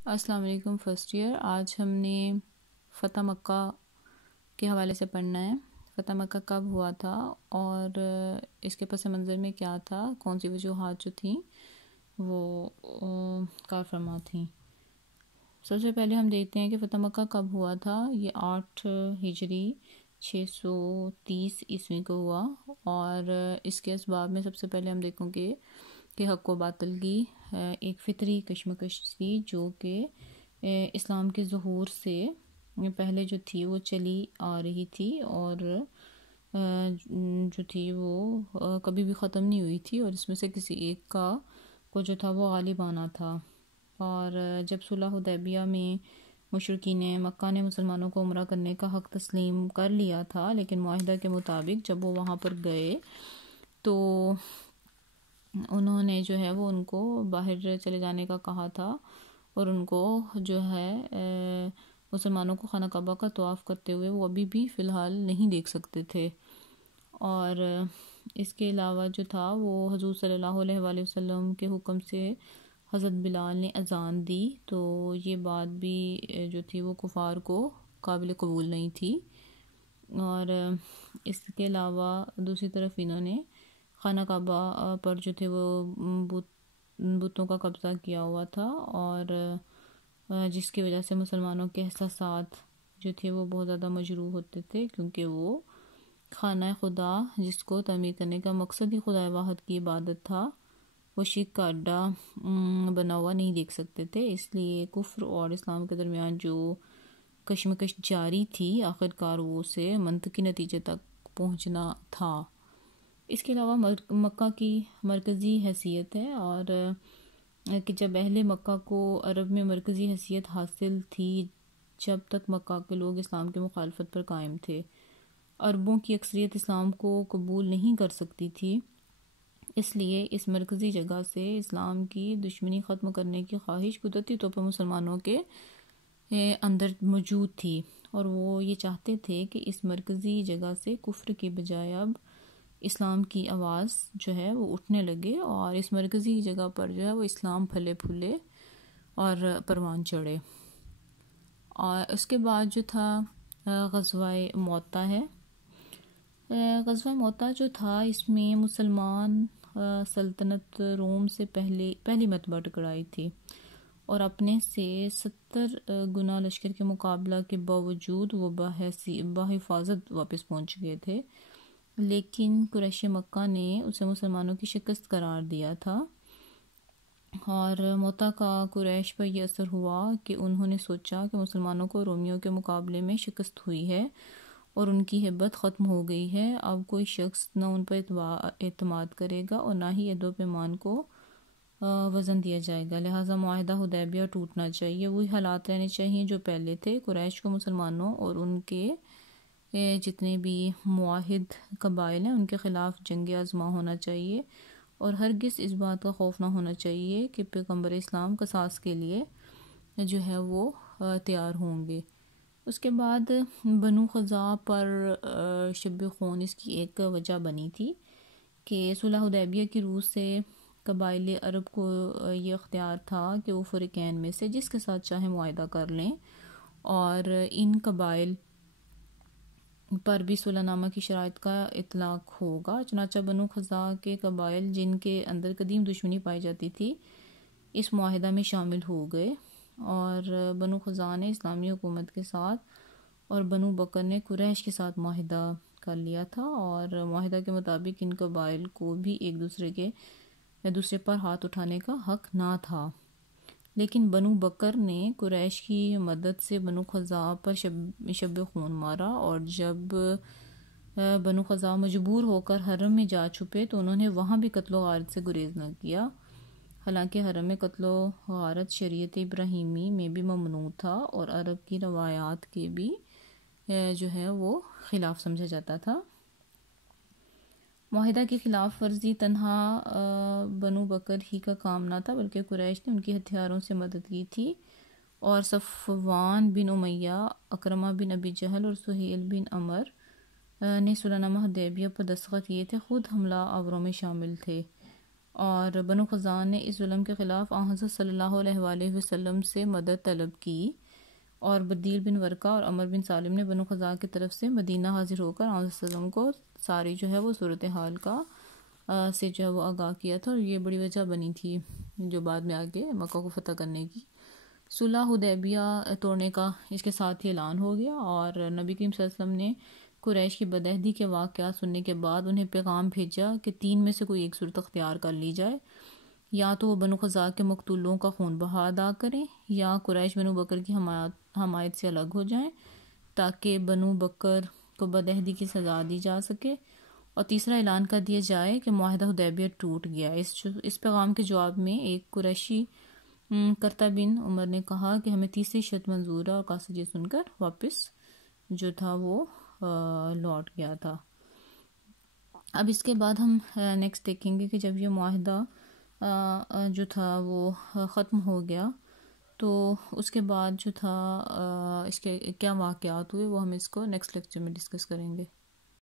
السلام علیکم first year. آج ہم نے فتح مکہ کے حوالے سے پڑھنا ہے. فتح مکہ کب ہوا تھا اور اس کے پس منظر میں کیا تھا، کون سی وجوہات جو تھیں وہ کار فرما تھیں. سب سے پہلے ہم دیکھتے ہیں کہ فتح مکہ کب ہوا تھا. یہ 8 ہجری 630 عیسوی کو ہوا، اور اس کے اسباب میں سب سے پہلے ہم دیکھیں گے کہ حق و باطل کی ایک فطری کشمکش تھی جو کہ اسلام کے ظہور سے پہلے جو تھی وہ چلی آ رہی تھی، اور جو تھی وہ کبھی بھی ختم نہیں ہوئی تھی، اور اس میں سے کسی ایک کو جو تھا وہ غالب آنا تھا. اور جب صلح حدیبیہ میں مشرکین مکہ نے مسلمانوں کو عمرہ کرنے کا حق تسلیم کر لیا تھا، لیکن معاہدہ کے مطابق جب وہ وہاں پر گئے تو انہوں نے جو ہے وہ ان کو باہر چلے جانے کا کہا تھا، اور ان کو جو ہے مسلمانوں کو خانہ کعبہ کا طواف کرتے ہوئے وہ ابھی بھی فی الحال نہیں دیکھ سکتے تھے. اور اس کے علاوہ جو تھا وہ حضور صلی اللہ علیہ وآلہ وسلم کے حکم سے حضرت بلال نے اذان دی، تو یہ بات بھی جو تھی وہ کفار کو قابل قبول نہیں تھی. اور اس کے علاوہ دوسری طرف انہوں نے خانہ کعبہ پر جو تھے وہ بتوں کا قبضہ کیا ہوا تھا، اور جس کی وجہ سے مسلمانوں کے احساسات جو تھے وہ بہت زیادہ مجروح ہوتے تھے، کیونکہ وہ خانہ خدا جس کو تعمیر کرنے کا مقصد ہی خدا واحد کی عبادت تھا وہ شرک کا اڈا بنا ہوا نہیں دیکھ سکتے تھے. اس لیے کفر اور اسلام کے درمیان جو کشمکش جاری تھی آخرکار وہ اسے منطقی نتیجے تک پہنچنا تھا. اس کے علاوہ مکہ کی مرکزی حیثیت ہے، اور کہ جب اہل مکہ کو عرب میں مرکزی حیثیت حاصل تھی جب تک مکہ کے لوگ اسلام کی مخالفت پر قائم تھے. عربوں کی اکثریت اسلام کو قبول نہیں کر سکتی تھی، اس لیے اس مرکزی جگہ سے اسلام کی دشمنی ختم کرنے کی خواہش قدرتی طور پر مسلمانوں کے اندر موجود تھی، اور وہ یہ چاہتے تھے کہ اس مرکزی جگہ سے کفر کے بجائے اب اسلام کی آواز جو ہے وہ اٹھنے لگے، اور اس مرکزی جگہ پر جو ہے وہ اسلام پھلے پھولے اور پروان چڑھے. اور اس کے بعد جو تھا غزوہ معطا ہے. غزوہ معطا جو تھا اس میں مسلمان سلطنت روم سے پہلی مرتبہ ٹکرائی تھی، اور اپنے سے 70 گنا لشکر کے مقابلہ کے باوجود وہ بحفاظت واپس پہنچ گئے تھے، لیکن قریش مکہ نے اسے مسلمانوں کی شکست قرار دیا تھا. اور معطا کا قریش پر یہ اثر ہوا کہ انہوں نے سوچا کہ مسلمانوں کو رومیوں کے مقابلے میں شکست ہوئی ہے اور ان کی ہیبت ختم ہو گئی ہے. اب کوئی شخص نہ ان پر اعتماد کرے گا اور نہ ہی عہد و پیمان کو وزن دیا جائے گا، لہٰذا معاہدہ حدیبیہ ٹوٹنا چاہیے، وہی حالات رہنے چاہیے جو پہلے تھے. قریش کو مسلمانوں اور ان کے جتنے بھی معاہد قبائل ہیں ان کے خلاف جنگ آزما ہونا چاہیے، اور ہرگز اس بات کا خوف نہ ہونا چاہیے کہ پیغمبر اسلام قصاص کے لیے جو ہے وہ تیار ہوں گے. اس کے بعد بنو خزاعہ پر شب خون اس کی ایک وجہ بنی تھی کہ صلح حدیبیہ کی روح سے قبائل عرب کو یہ اختیار تھا کہ وہ فریقین میں سے جس کے ساتھ چاہیں معاہدہ کر لیں، اور ان قبائل پر بھی صلح نامہ کی شرائط کا اطلاق ہوگا. چنانچہ بنو خزاعہ کے قبائل جن کے اندر قدیم دشمنی پائی جاتی تھی اس معاہدہ میں شامل ہو گئے، اور بنو خزاعہ نے اسلامی حکومت کے ساتھ اور بنو بکر نے قریش کے ساتھ معاہدہ کر لیا تھا، اور معاہدہ کے مطابق ان قبائل کو بھی ایک دوسرے پر ہاتھ اٹھانے کا حق نہ تھا. لیکن بنو بکر نے قریش کی مدد سے بنو خزاعہ پر شب خون مارا، اور جب بنو خزاعہ مجبور ہو کر حرم میں جا چھپے تو انہوں نے وہاں بھی قتل و غارت سے گریز نہ کیا، حالانکہ حرم میں قتل و غارت شریعت ابراہیمی میں بھی ممنوع تھا اور عرب کی روایات کے بھی جو ہے وہ خلاف سمجھا جاتا تھا. معاہدہ کی خلاف ورزی تنہا بنو بکر ہی کا کام نہ تھا، بلکہ قریش نے ان کی ہتھیاروں سے مدد کی تھی، اور صفوان بن امیہ، اکرمہ بن ابی جہل اور سہیل بن عمر نے صلح نامہ حدیبیہ پر دستخط کیے تھے، خود حملہ آوروں میں شامل تھے. اور بنو خزاعہ نے اس ظلم کے خلاف آن حضرت صلی اللہ علیہ وآلہ وسلم سے مدد طلب کی، اور بدیل بن ورقہ اور عمر بن سالم نے بنو خزاعہ کی طرف سے مدینہ حاضر ہو کر آن حضرت صلی اللہ علیہ وسلم کو ساری جو ہے وہ صورتحال کا سے جو ہے وہ آگاہ کیا تھا، اور یہ بڑی وجہ بنی تھی جو بعد میں آگے مکہ کو فتح کرنے کی۔ صلح حدیبیہ توڑنے کا اس کے ساتھ ہی اعلان ہو گیا، اور نبی کریم صلی اللہ علیہ وسلم نے قریش کی بدعہدی کے واقعات سننے کے بعد انہیں پیغام بھیجا کہ 3 میں سے کوئی ایک صورت اختیار کر لی جائے، یا تو وہ بنو خزاعہ کے مقتولوں کا خون بہا ادا کریں، یا قریش بنو بکر کی حمایت سے الگ ہو جائیں تاکہ بنو بکر کو بدعہدی کی سزا دی جا سکے، اور تیسرا اعلان کر دیا جائے کہ معاہدہ حدیبیہ ٹوٹ گیا۔ اس پیغام کے جواب میں ایک قریشی کرتا بن عمر نے کہا کہ ہمیں تیسری شرط منظور ہے، اور قاصد یہ سن کر واپس جو تھا وہ لوٹ گیا تھا۔ اب اس کے بعد ہم نیکسٹ دیکھیں گے کہ جب یہ معاہدہ جو تھا وہ ختم ہو گیا تو اس کے بعد جو تھا اس کے کیا واقعات ہوئے، وہ ہم اس کو نیکسٹ لیکچر میں ڈسکس کریں گے۔